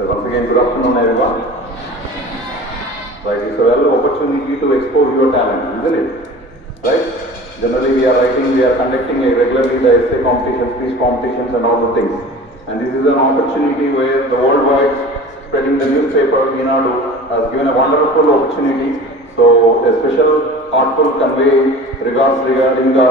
So once again, good afternoon everyone. Right, it's a valuable opportunity to expose your talent, isn't it? Right? Generally we are conducting regularly the essay competitions, speech competitions and all the things. And this is an opportunity where the worldwide spreading the newspaper, Inadu, has given a wonderful opportunity. So a special artful convey regarding the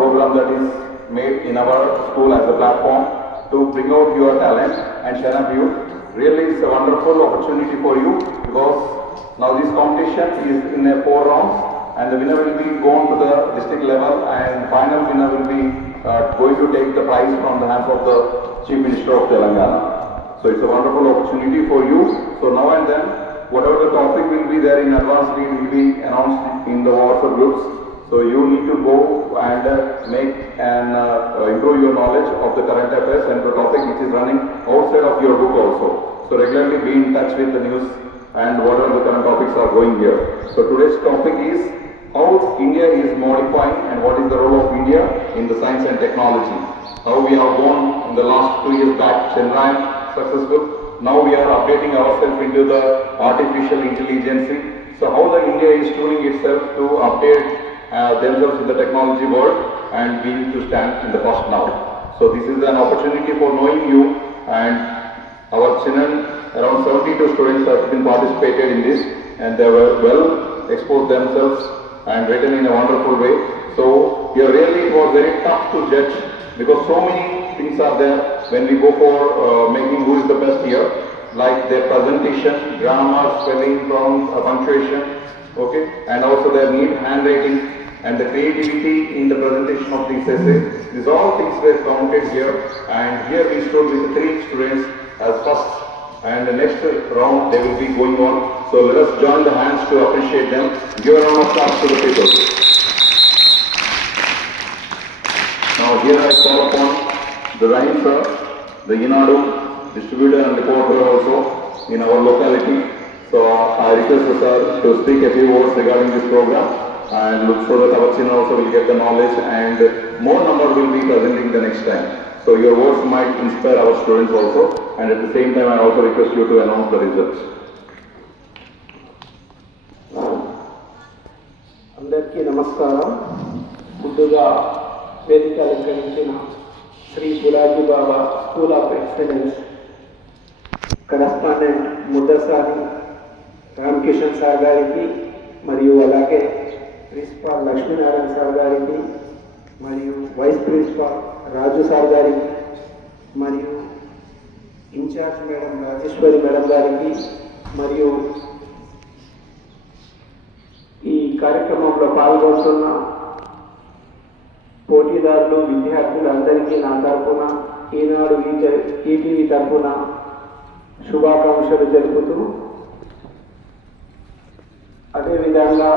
program that is made in our school as a platform to bring out your talent and share up you. Really it's a wonderful opportunity for you because now this competition is in a 4 rounds and the winner will be gone to the district level and final winner will be going to take the prize from the hands of the Chief Minister of Telangana. So it's a wonderful opportunity for you. So now and then, whatever the topic will be there in advance, it will be announced in the WhatsApp groups. So you need to go and make and improve your knowledge of the current affairs and the topic which is running outside of your book also. So regularly be in touch with the news and what are the current topics are going here. So today's topic is how India is modifying and what is the role of India in the science and technology. How we have gone in the last 2 years back, Chandrayaan successful. Now we are updating ourselves into the artificial intelligence. So how the India is tuning itself to update themselves in the technology world and we need to stand in the first now. So this is an opportunity for knowing you and our children, around 72 students have been participated in this and they were well exposed themselves and written in a wonderful way. So here really it was very tough to judge because so many things are there when we go for making who is the best here, like their presentation, grammar, spelling, punctuation, okay, and also their neat handwriting and the creativity in the presentation of these essays. These all things were counted here and here we stood with 3 students as first and the next round they will be going on. So let us join the hands to appreciate them. Give a round of applause to the people. Now here I call upon the Rahim sir, the Inadu distributor and reporter also in our locality. So I request the sir to speak a few words regarding this program and look so that our children also will get the knowledge and more number will be presenting the next time. So your words might inspire our students also and at the same time I also request you to announce the results. అందరికీ నమస్కారం. ముందుగా వేదిక అలంకరించిన Shri Suraji Baba school of excellence correspondent Muddasani Ramakishan sir గారికి మరియు అలాగే principal Lakshminarayana sir గారికి మరియు వైస్ ప్రిన్సిపాల్ రాజు సార్ గారికి మరియు ఇన్ఛార్జ్ మేడం రాజేశ్వరి మేడం గారికి మరియు ఈ కార్యక్రమంలో పాల్గొంటున్న పోటీదారులు విద్యార్థులందరికీ నా తరఫున ఈనాడు ఈటీవీ తరఫున శుభాకాంక్షలు తెలుపుతూ అదేవిధంగా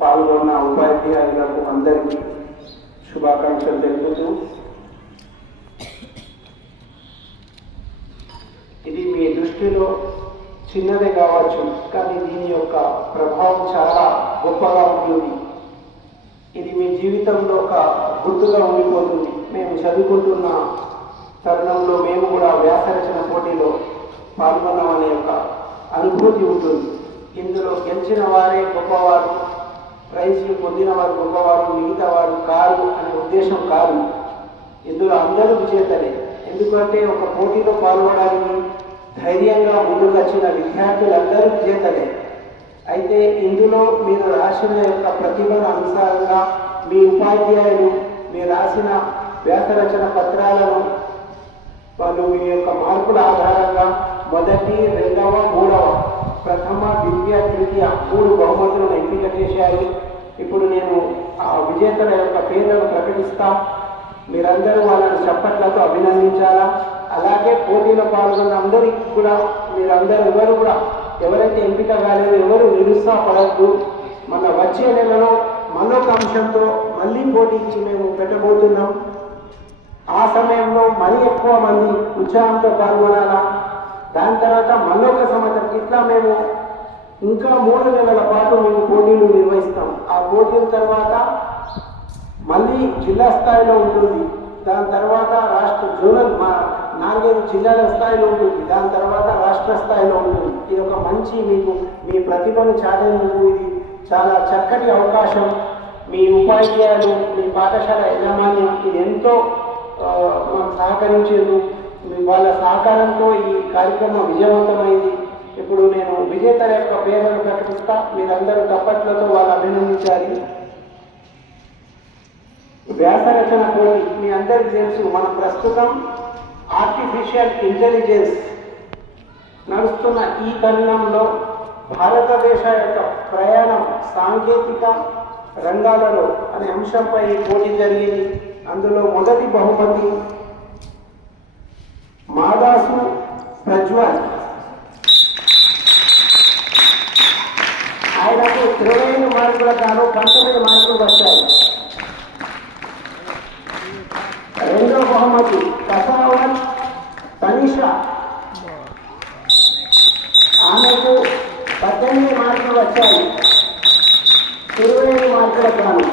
పాల్గొన్న ఉపాధ్యాయులకు అందరికీ శుభాకాంక్షలు తెలుపుతూ ఇది మీ దృష్టిలో చిన్నదే కావచ్చు కానీ దీని యొక్క ప్రభావం చాలా గొప్పగా ఉంటుంది. ఇది మీ జీవితంలో ఒక గుర్తుగా ఉండిపోతుంది. మేము చదువుకుంటున్న తరుణంలో మేము కూడా వ్యాసరచన పోటీలో పాల్గొన్నామనే యొక్క అనుభూతి ఉంటుంది. ఇందులో గెలిచిన వారే గొప్పవారు, ప్రైజ్లు పొందిన వారు గొప్పవారు, మిగతా వారు కారు అనే ఉద్దేశం కాదు. ఇందులో అందరూ విజేతలే. ఎందుకంటే ఒక పోటీలో పాల్గొనడానికి ధైర్యంగా ముందుకు వచ్చిన విద్యార్థులందరూ విజేతలే. అయితే ఇందులో మీరు రాసిన యొక్క ప్రతిభను అనుసారంగా మీ ఉపాధ్యాయులు మీరు రాసిన వ్యాసరచన పత్రాలను వాళ్ళు మీ యొక్క మార్కుల ఆధారంగా మొదటి, రెండవ, మూడవ, ప్రథమ, ద్వితీయ, తృతీయ 3 బహుమతులను ఎంపిక చేశారు. ఇప్పుడు నేను ఆ విజేతల యొక్క పేర్లను ప్రకటిస్తా. మీరందరూ వాళ్ళని చప్పట్లతో అభినందించాలా. అలాగే పోటీలో పాల్గొన్న అందరికీ కూడా మీరందరూ ఎవరైతే ఎంపిక కాలేదో ఎవరు నిరుత్సాహపడద్దు. మన వచ్చే నెలలో మరొక అంశంతో మళ్ళీ పోటీకి మేము పెట్టబోతున్నాం. ఆ సమయంలో మరీ ఎక్కువ మంది ఉత్సాహంతో పాల్గొనాలా. దాని తర్వాత మరొక సంవత్సరం ఇట్లా మేము ఇంకా 3 నెలల పాటు మేము పోటీలు నిర్వహిస్తాం. ఆ పోటీల తర్వాత మళ్ళీ జిల్లా స్థాయిలో ఉంటుంది. దాని తర్వాత రాష్ట్ర జోనల్ 4-5 జిల్లాల స్థాయిలో ఉంటుంది, దాని తర్వాత రాష్ట్ర స్థాయిలో ఉంటుంది. ఇది ఒక మంచి మీకు మీ ప్రతిభను చాటేందుకు ఇది చాలా చక్కటి అవకాశం. మీ ఉపాధ్యాయులు, మీ పాఠశాల యాజమాన్యం ఇది ఎంతో మాకు సహకరించేందుకు వాళ్ళ సహకారంతో ఈ కార్యక్రమం విజయవంతమైంది. ఇప్పుడు నేను విజేతల యొక్క పేర్లను ప్రకటిస్తా, మీరందరూ తప్పట్లతో వాళ్ళు అభినందించాలి. వ్యాసరచన పోటీ మీ అందరికీ తెలుసు. మనం ప్రస్తుతం ఆర్టిఫిషియల్ ఇంటెలిజెన్స్ నడుస్తున్న ఈ తరుణంలో భారతదేశ యొక్క ప్రయాణం సాంకేతిక రంగాలలో అనే అంశంపై పోటీ జరిగింది. అందులో మొదటి బహుమతి మాదాసు ప్రజ్వల్, ఆయనకు 25 మార్కుల కాను 19 మార్కులు వచ్చాయి. రెండో బహుమతి కసావత్ తనిషా, ఆమెకు 18 మార్కులు వచ్చాయి, 25 మార్కుల కాను.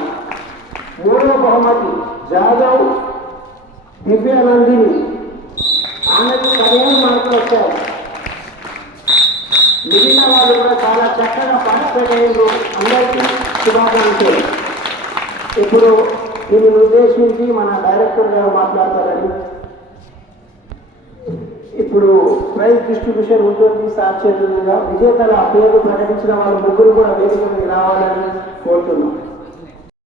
మూడో బహుమతి జాదవ్ దివ్యానందిని, ఆమెకు 15 మార్కులు వచ్చాయి. మిగిలిన వాళ్ళు కూడా చాలా చక్కగా పార్టిసిపేట్ అయ్యారు. అందరికీ శుభాకాంక్షలు. ఇప్పుడు దీన్ని ఉద్దేశించి మన డైరెక్టర్ గారు మాట్లాడతారని. ఇప్పుడు ప్రైజ్ డిస్ట్రిబ్యూషన్ ఉంటుంది సాక్షాత్గా. విజేతల పేరు ప్రకటించిన వాళ్ళు ముగ్గురు కూడా వేదిక మీద రావాలని కోరుతున్నాం.